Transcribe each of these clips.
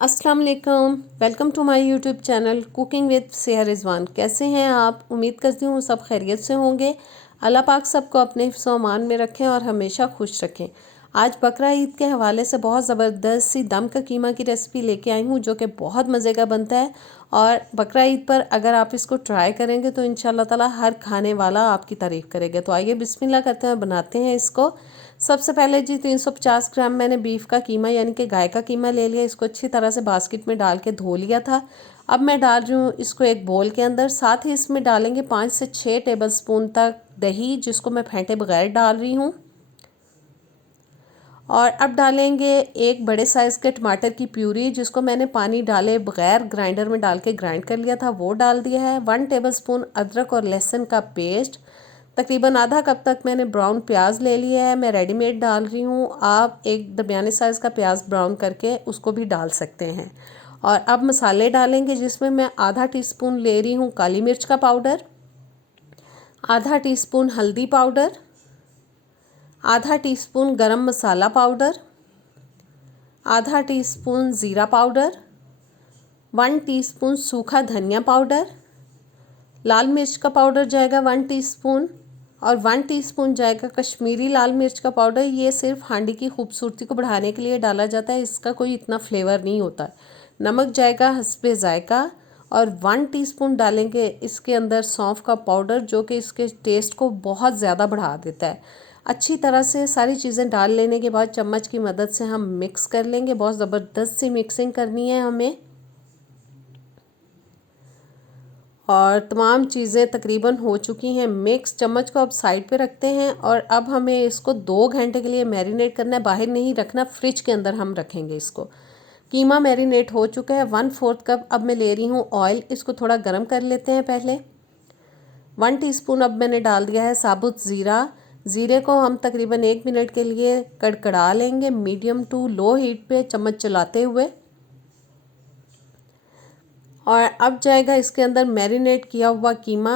अस्सलाम वालेकुम, welcome to my YouTube channel cooking with Siya Rizwan. कैसे हैं आप? उम्मीद करती हूँ सब खैरियत से होंगे। अल्लाह पाक सबको अपने हिफ्ज़ व अमान में रखें और हमेशा खुश रखें। आज बकरा ईद के हवाले से बहुत ज़बरदस्त सी दम का कीमा की रेसिपी लेके आई हूँ, जो कि बहुत मज़े का बनता है। और बकरा ईद पर अगर आप इसको ट्राई करेंगे तो इंशाल्लाह ताला हर खाने वाला आपकी तारीफ़ करेगा। तो आइए बिस्मिल्लाह करते हैं, बनाते हैं इसको। सबसे पहले जी 350 ग्राम मैंने बीफ का कीमा यानी कि गाय का कीमा ले लिया। इसको अच्छी तरह से बास्केट में डाल के धो लिया था। अब मैं डाल रही हूँ इसको एक बोल के अंदर। साथ ही इसमें डालेंगे 5 से 6 टेबलस्पून तक दही, जिसको मैं फेंटे बगैर डाल रही हूँ। और अब डालेंगे एक बड़े साइज़ के टमाटर की प्यूरी, जिसको मैंने पानी डाले बगैर ग्राइंडर में डाल के ग्राइंड कर लिया था, वो डाल दिया है। 1 टेबलस्पून अदरक और लहसुन का पेस्ट। तकरीबन आधा कप तक मैंने ब्राउन प्याज ले लिया है, मैं रेडीमेड डाल रही हूँ। आप एक दरमियाने साइज़ का प्याज ब्राउन करके उसको भी डाल सकते हैं। और अब मसाले डालेंगे, जिसमें मैं आधा टीस्पून ले रही हूँ काली मिर्च का पाउडर, आधा टीस्पून हल्दी पाउडर, आधा टीस्पून गरम मसाला पाउडर, आधा टीस्पून ज़ीरा पाउडर, 1 टीस्पून सूखा धनिया पाउडर, लाल मिर्च का पाउडर जाएगा 1 टीस्पून, और 1 टीस्पून जाएगा कश्मीरी लाल मिर्च का पाउडर। ये सिर्फ हांडी की खूबसूरती को बढ़ाने के लिए डाला जाता है, इसका कोई इतना फ्लेवर नहीं होता। नमक जाएगा हस्बे जायका, और 1 टीस्पून डालेंगे इसके अंदर सौंफ का पाउडर, जो कि इसके टेस्ट को बहुत ज़्यादा बढ़ा देता है। अच्छी तरह से सारी चीज़ें डाल लेने के बाद चम्मच की मदद से हम मिक्स कर लेंगे। बहुत ज़बरदस्त सी मिक्सिंग करनी है हमें। और तमाम चीज़ें तकरीबन हो चुकी हैं मिक्स। चम्मच को अब साइड पे रखते हैं और अब हमें इसको 2 घंटे के लिए मैरिनेट करना है। बाहर नहीं रखना, फ्रिज के अंदर हम रखेंगे इसको। कीमा मैरिनेट हो चुका है। 1/4 कप अब मैं ले रही हूँ ऑयल। इसको थोड़ा गर्म कर लेते हैं पहले। 1 टीस्पून अब मैंने डाल दिया है साबुत ज़ीरा। ज़ीरे को हम तकरीबन 1 मिनट के लिए कड़कड़ा लेंगे, मीडियम टू लो हीट पे चम्मच चलाते हुए। और अब जाएगा इसके अंदर मैरिनेट किया हुआ कीमा।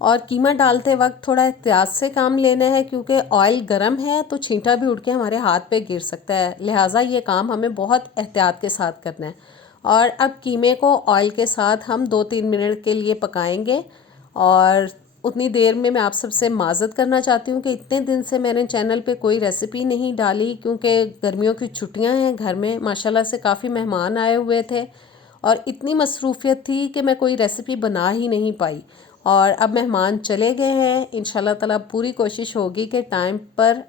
और कीमा डालते वक्त थोड़ा एहतियात से काम लेना है, क्योंकि ऑयल गर्म है तो छींटा भी उड़ के हमारे हाथ पे गिर सकता है, लिहाजा ये काम हमें बहुत एहतियात के साथ करना है। और अब कीमे को ऑयल के साथ हम 2-3 मिनट के लिए पकाएंगे। और उतनी देर में मैं आप सबसे माज़रत करना चाहती हूँ कि इतने दिन से मैंने चैनल पे कोई रेसिपी नहीं डाली, क्योंकि गर्मियों की छुट्टियाँ हैं, घर में माशाल्लाह से काफ़ी मेहमान आए हुए थे और इतनी मसरूफ़ियत थी कि मैं कोई रेसिपी बना ही नहीं पाई। और अब मेहमान चले गए हैं। इंशाल्लाह ताला पूरी कोशिश होगी कि टाइम पर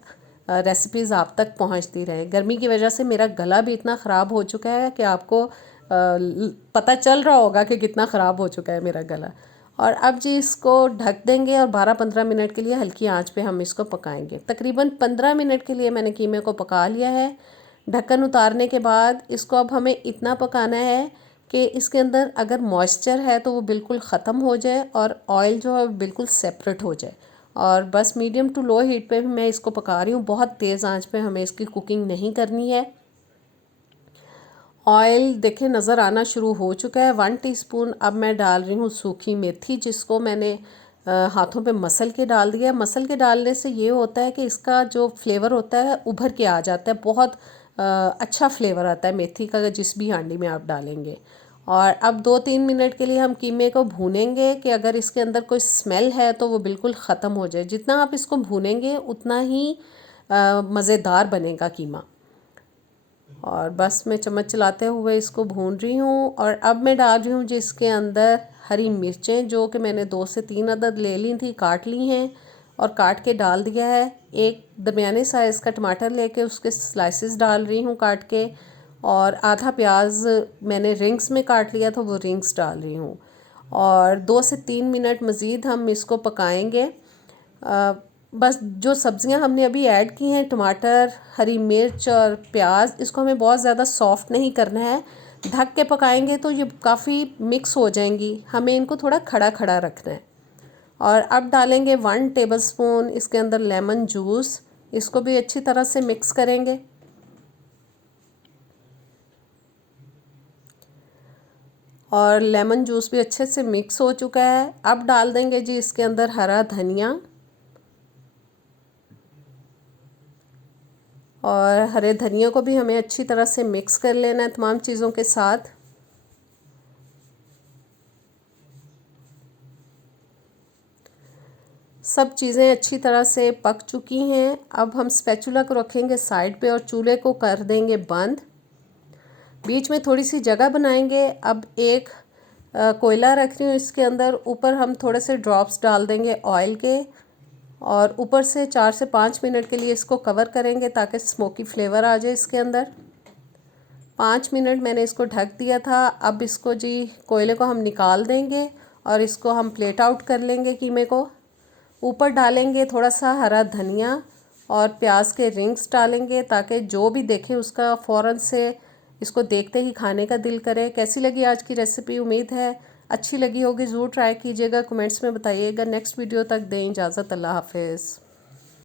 रेसिपीज़ आप तक पहुंचती रहे। गर्मी की वजह से मेरा गला भी इतना ख़राब हो चुका है कि आपको पता चल रहा होगा कि कितना ख़राब हो चुका है मेरा गला। और अब जी इसको ढक देंगे और 12-15 मिनट के लिए हल्की आंच पे हम इसको पकाएंगे। तकरीबन 15 मिनट के लिए मैंने कीमे को पका लिया है। ढक्कन उतारने के बाद इसको अब हमें इतना पकाना है कि इसके अंदर अगर मॉइस्चर है तो वो बिल्कुल ख़त्म हो जाए और ऑयल जो है बिल्कुल सेपरेट हो जाए। और बस मीडियम टू लो हीट पे मैं इसको पका रही हूँ। बहुत तेज़ आंच पे हमें इसकी कुकिंग नहीं करनी है। ऑयल देखें नज़र आना शुरू हो चुका है। 1 टीस्पून अब मैं डाल रही हूँ सूखी मेथी, जिसको मैंने हाथों पे मसल के डाल दिया। मसल के डालने से ये होता है कि इसका जो फ्लेवर होता है उभर के आ जाता है। बहुत अच्छा फ्लेवर आता है मेथी का जिस भी हांडी में आप डालेंगे। और अब 2-3 मिनट के लिए हम कीमे को भूनेंगे कि अगर इसके अंदर कोई स्मेल है तो वो बिल्कुल ख़त्म हो जाए। जितना आप इसको भूनेंगे उतना ही मज़ेदार बनेगा कीमा। और बस मैं चम्मच चलाते हुए इसको भून रही हूँ। और अब मैं डाल रही हूँ जिसके अंदर हरी मिर्चें, जो कि मैंने 2 से 3 अदद ले ली थी, काट ली हैं और काट के डाल दिया है। एक दरमियाने साइज़ का टमाटर लेके उसके स्लाइसेस डाल रही हूँ काट के। और आधा प्याज मैंने रिंग्स में काट लिया था, वो रिंग्स डाल रही हूँ। और 2 से 3 मिनट मज़ीद हम इसको पकाएंगे। बस जो सब्ज़ियां हमने अभी ऐड की हैं, टमाटर, हरी मिर्च और प्याज, इसको हमें बहुत ज़्यादा सॉफ्ट नहीं करना है। ढक के पकाएंगे तो ये काफ़ी मिक्स हो जाएंगी, हमें इनको थोड़ा खड़ा खड़ा रखना है। और अब डालेंगे 1 टेबलस्पून इसके अंदर लेमन जूस। इसको भी अच्छी तरह से मिक्स करेंगे। और लेमन जूस भी अच्छे से मिक्स हो चुका है। अब डाल देंगे जी इसके अंदर हरा धनिया और हरे धनिया को भी हमें अच्छी तरह से मिक्स कर लेना है तमाम चीज़ों के साथ। सब चीज़ें अच्छी तरह से पक चुकी हैं। अब हम स्पैचुला को रखेंगे साइड पे और चूल्हे को कर देंगे बंद। बीच में थोड़ी सी जगह बनाएंगे। अब एक कोयला रख रही हूँ, इसके अंदर ऊपर हम थोड़े से ड्रॉप्स डाल देंगे ऑयल के और ऊपर से 4 से 5 मिनट के लिए इसको कवर करेंगे ताकि स्मोकी फ्लेवर आ जाए इसके अंदर। 5 मिनट मैंने इसको ढक दिया था। अब इसको जी कोयले को हम निकाल देंगे और इसको हम प्लेट आउट कर लेंगे। कीमे को ऊपर डालेंगे थोड़ा सा हरा धनिया और प्याज के रिंग्स डालेंगे ताकि जो भी देखे उसका फ़ौरन से इसको देखते ही खाने का दिल करे। कैसी लगी आज की रेसिपी? उम्मीद है अच्छी लगी होगी। ज़रूर ट्राई कीजिएगा, कमेंट्स में बताइएगा। नेक्स्ट वीडियो तक दें इजाज़त। अल्लाह हाफिज़।